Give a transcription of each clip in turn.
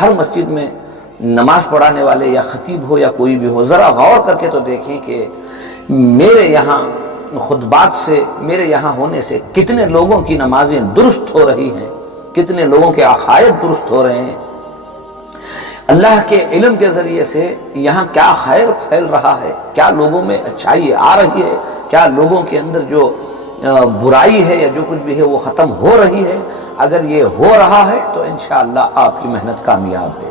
ہر مسجد میں نماز پڑھانے والے یا خطیب ہو یا کوئی بھی ہو، ذرا غور کر کے تو دیکھیں کہ میرے یہاں خطبات سے، میرے یہاں ہونے سے کتنے لوگوں کی نمازیں درست ہو رہی ہیں، کتنے لوگوں کے عقائد درست ہو رہے ہیں، اللہ کے علم کے ذریعے سے یہاں کیا خیر پھیل رہا ہے، کیا لوگوں میں اچھائی آ رہی ہے، کیا لوگوں کے اندر جو برائی ہے یا جو کچھ بھی ہے وہ ختم ہو رہی ہے۔ اگر یہ ہو رہا ہے تو انشاءاللہ آپ کی محنت کامیاب ہے۔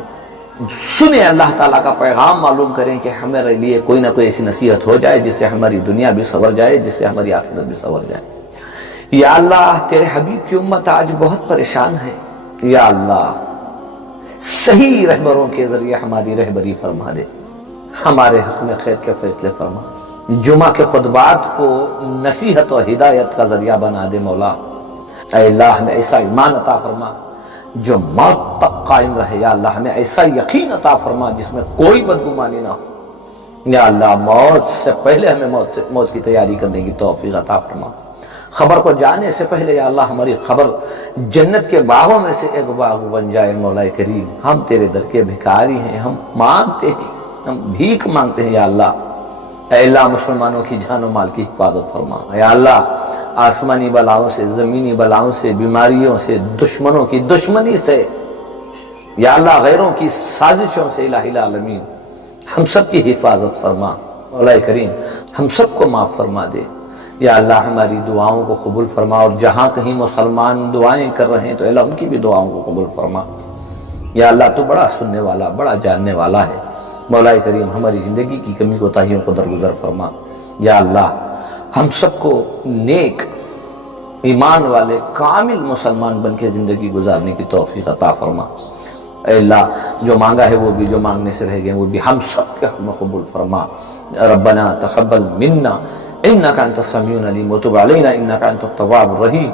سنیں اللہ تعالیٰ کا پیغام، معلوم کریں کہ ہمارے لیے کوئی نہ کوئی ایسی نصیحت ہو جائے جس سے ہماری دنیا بھی سنور جائے، جس سے ہماری آخرت بھی سنور جائے۔ یا اللہ، تیرے حبیب کی امت آج بہت پریشان ہے، یا اللہ صحیح رہبروں کے ذریعے ہماری رہبری فرما دے، ہمارے حق میں خیر کے فیصلے فرما، جمعہ کے خطبات کو نصیحت و ہدایت کا ذریعہ بنا دے مولا۔ اے اللہ، ہمیں ایسا ایمان عطا فرما جو موت تک قائم رہے، یا اللہ ہمیں ایسا یقین عطا فرما جس میں کوئی بدگمانی نہ ہو، یا اللہ موت سے پہلے ہمیں موت کی تیاری کرنے کی توفیق عطا فرما، خبر کو جانے سے پہلے یا اللہ ہماری خبر جنت کے باغوں میں سے ایک باغ بن جائے۔ مولا کریم، ہم تیرے در کے بھکاری ہیں، ہم مانگتے ہیں، ہم بھیک مانگتے ہیں، یا اللہ اے اللہ مسلمانوں کی جان و مال کی حفاظت فرما، یا اللہ آسمانی بلاؤں سے، زمینی بلاؤں سے، بیماریوں سے، دشمنوں کی دشمنی سے، یا اللہ غیروں کی سازشوں سے الہ العالمین ہم سب کی حفاظت فرما۔ مولا کریم ہم سب کو معاف فرما دے، یا اللہ ہماری دعاؤں کو قبول فرما، اور جہاں کہیں مسلمان دعائیں کر رہے ہیں تو اللہ ان کی بھی دعاؤں کو قبول فرما، یا اللہ تو بڑا سننے والا، بڑا جاننے والا ہے۔ مولا کریم ہماری زندگی کی کمی کوتاہیوں کو درگزر فرما، یا اللہ ہم سب کو نیک ایمان والے کامل مسلمان بن کے زندگی گزارنے کی توفیق عطا فرما۔ اے اللہ جو مانگا ہے وہ بھی، جو مانگنے سے رہ گئے وہ بھی ہم سب کے حق میں قبول فرما۔ ربنا تقبل منا انک انت السمیع العلیم وتب علینا انک انت التواب الرحیم۔